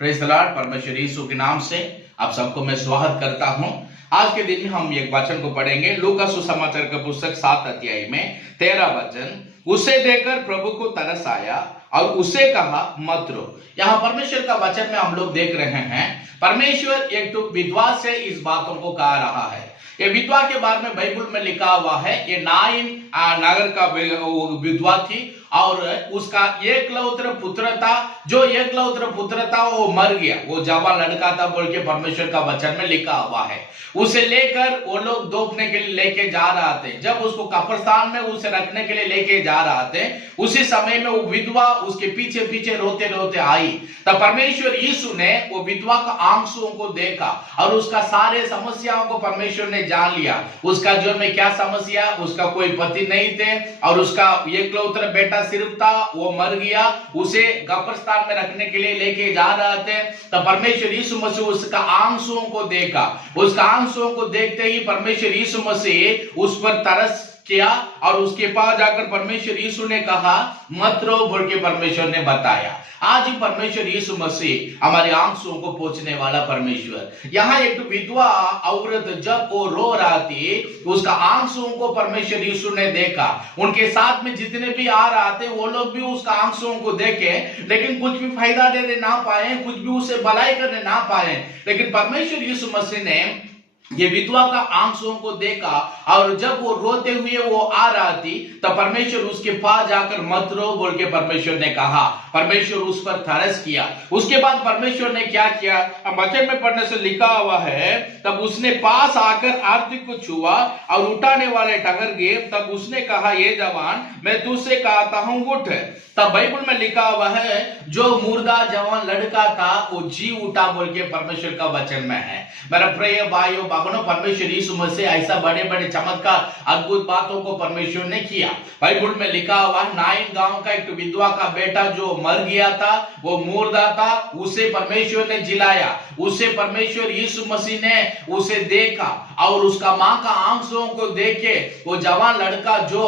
Praise the Lord. परमेश्वर यीशु के नाम से आप सबको मैं स्वागत करता हूं। आज के दिन में हम एक वचन को पढ़ेंगे। लूका सुसमाचार का पुस्तक 7 अध्याय में 13 वचन। उसे देखकर प्रभु को तरस आया और उसे कहा मत रो। यहाँ परमेश्वर का वचन में हम लोग देख रहे हैं, परमेश्वर एक तो विधवा से इस बातों को कह रहा है। ये विधवा के बारे में बाइबल में लिखा हुआ है, ये नाइन नगर का विधवा थी और उसका एकलौत्र पुत्र था। जो एकलौत्र पुत्र था वो मर गया, वो जवान लड़का था बोल के परमेश्वर का वचन में लिखा हुआ है। उसे लेकर वो लोग दोपने के लिए लेके जा रहे थे। जब उसको कब्रिस्तान में उसे रखने के लिए लेके जा रहे थे, उसी समय में वो विधवा उसके पीछे पीछे रोते रोते आई। तब परमेश्वर यीशु ने वो विधवा का आंसुओं को देखा और उसका सारे समस्याओं को परमेश्वर ने जान लिया। उसका जो में क्या समस्या, उसका कोई पति नहीं थे और उसका एकलौत्र बेटा सिर्फ था, वो मर गया। उसे कब्रिस्तान में रखने के लिए लेके जा रहे थे। तब परमेश्वर यीशु मसीह उसका आंसुओं को देखा। उसका आंसुओं को देखते ही परमेश्वर यीशु मसीह उस पर तरस किया और उसके पास जाकर परमेश्वर यीशु ने कहा मत रो बोल के परमेश्वर ने बताया। आज ही परमेश्वर यीशु मसीह हमारे आंसुओं को पोंछने वाला परमेश्वर। यहाँ एक विधवा औरत जब वो रो रही थी, उसका आंसुओं को परमेश्वर यीशु ने देखा। उनके साथ में जितने भी आ रहे थे वो लोग भी उसका आंसुओं को देखे, लेकिन कुछ भी फायदा देने ना पाए, कुछ भी उसे भलाई करने ना पाए। लेकिन परमेश्वर यीशु मसीह ने ये विधवा का आंसुओं को देखा और जब वो रोते हुए वो आ रही थी, तब परमेश्वर उसके पास जाकर मत रो बोल के परमेश्वर ने कहा। परमेश्वर उस पर तरस किया। उसके बाद परमेश्वर ने क्या किया, वचन में पढ़ने से लिखा हुआ है, तब उसने पास आकर आरती को छुआ और उठाने वाले टगर गए। तब उसने कहा, ये जवान, मैं तुझसे कहता हूं उठ। तब बाइबल में लिखा हुआ है, जो मुर्दा जवान लड़का था वो जी उठा बोल के परमेश्वर का वचन में है। मेरा प्रिय भाइयों बहनों, परमेश्वर यीशु मसीह ऐसा बड़े बड़े चमत्कार अद्भुत बातों को परमेश्वर ने किया। बाइबल में लिखा हुआ है, नाइन गांव का एक विधवा का बेटा जो मर गया था, वो मुर्दा था, उसे परमेश्वर ने जिलाया। उसे परमेश्वर यीशु मसीह ने उसे देखा और उसका मां का आंसुओं को देखे वो जवान लड़का जो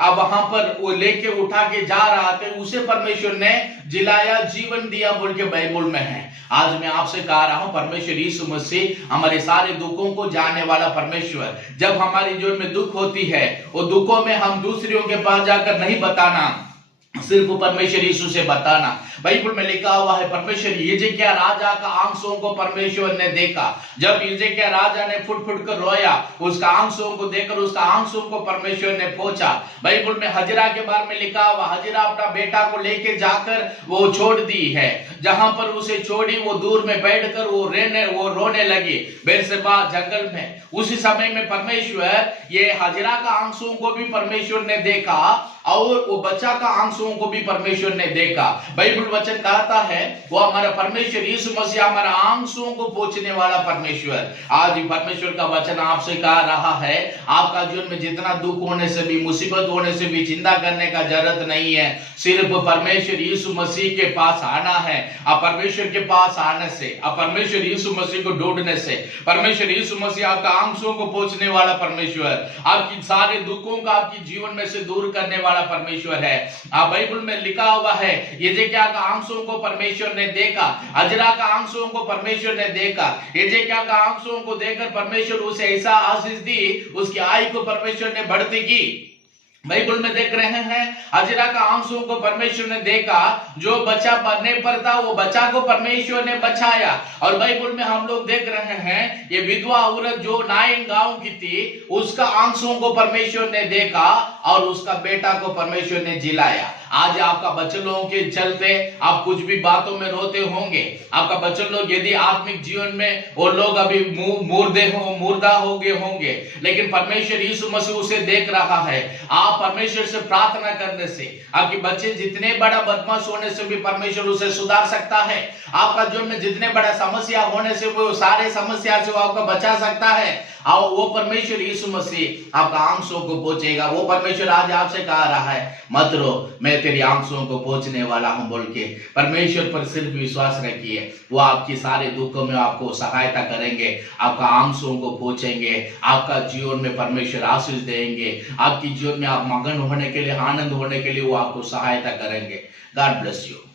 अब वहां पर वो लेके उठा के जा रहा था, उसे परमेश्वर ने जिलाया, जीवन दिया बोल के बाइबल में है। आज मैं आपसे कह रहा हूं, परमेश्वर यीशु मसीह हमारे सारे दुखों को जानने वाला परमेश्वर। जब हमारी जीवन में दुख होती है, वो दुखों में हम दूसरों के पास जाकर नहीं बताना, सिर्फ परमेश्वर यीशु से बताना। बाइबल में लिखा हुआ है, परमेश्वर हिजकिय्याह राजा का आंसुओं को परमेश्वर ने देखा। जब हिजकिय्याह राजा ने फुट फुट कर रोया, उसका आंसुओं को देखकर उसका आंसुओं को परमेश्वर ने पोंछा। बाइबल में हजरा के बारे में लिखा हुआ, हजरा अपना बेटा को लेके जाकर वो छोड़ दी है। जहां पर उसे छोड़ी, वो दूर में बैठकर वो रोने लगी बेरशेबा जंगल में। उसी समय में परमेश्वर ये हजरा का आंसुओं को भी परमेश्वर ने देखा और वो बच्चा का आंसुओं को भी परमेश्वर ने देखा। बाइबल वचन कहता है, वो हमारा परमेश्वर यीशु मसीह हमारा आंसुओं को पोंछने वाला परमेश्वर। आज ही परमेश्वर का वचन आपसे कह रहा है, आपका जीवन में जितना दुख होने से भी, मुसीबत होने से भी चिंता करने का जरूरत नहीं है। सिर्फ परमेश्वर यीशु मसीह के पास आना है। आप परमेश्वर के पास आने से, आप परमेश्वर यीशु मसीह को ढूंढने से, परमेश्वर यीशु मसीह आपका आंसुओं को पोंछने वाला परमेश्वर, आपकी सारे दुखों का आपकी जीवन में से दूर करने वाला परमेश्वर है। आप बाइबल में लिखा हुआ है, हिजकिय्याह का आंसुओं को परमेश्वर ने देखा, हजरा का आंसुओं को परमेश्वर ने देखा। हिजकिय्याह का आंसुओं को देखकर परमेश्वर उसे ऐसा आशीष दी, उसकी आयु को परमेश्वर ने बढ़ती की। बाइबल में देख रहे हैं, हजरा का आंसुओं को परमेश्वर ने देखा, जो बच्चा मरने पर था वो बच्चा को परमेश्वर ने बचाया। और बाइबल में हम लोग देख रहे हैं, ये विधवा औरत जो नाइन गांव की थी, उसका आंसुओं को परमेश्वर ने देखा और उसका बेटा को परमेश्वर ने जिलाया। आज आपका बच्चों लोगों के चलते आप कुछ भी बातों में रोते होंगे। आपका बच्चों लोग यदि आत्मिक जीवन में वो लोग अभी मुर्दा हो गए होंगे, लेकिन परमेश्वर यीशु मसीह उसे देख रहा है। आप परमेश्वर से प्रार्थना करने से, आपके बच्चे जितने बड़ा बदमाश होने से भी परमेश्वर उसे सुधार सकता है। आपका जीवन में जितने बड़ा समस्या होने से वो सारे समस्या से वो आपको बचा सकता है। और वो परमेश्वर यीशु मसीह आपका आंसुओं को पोंछेगा। वो परमेश्वर आज आपसे कह रहा है, मत रो, मैं तेरी आंसुओं को पोंछने वाला हूं बोल के। परमेश्वर पर सिर्फ विश्वास रखिए, वो आपकी सारे दुखों में आपको सहायता करेंगे, आपका आंसुओं को पोंछेंगे, आपका जीवन में परमेश्वर आशीष देंगे, आपकी जीवन में आप मगन होने के लिए, आनंद होने के लिए वो आपको सहायता करेंगे। God bless you.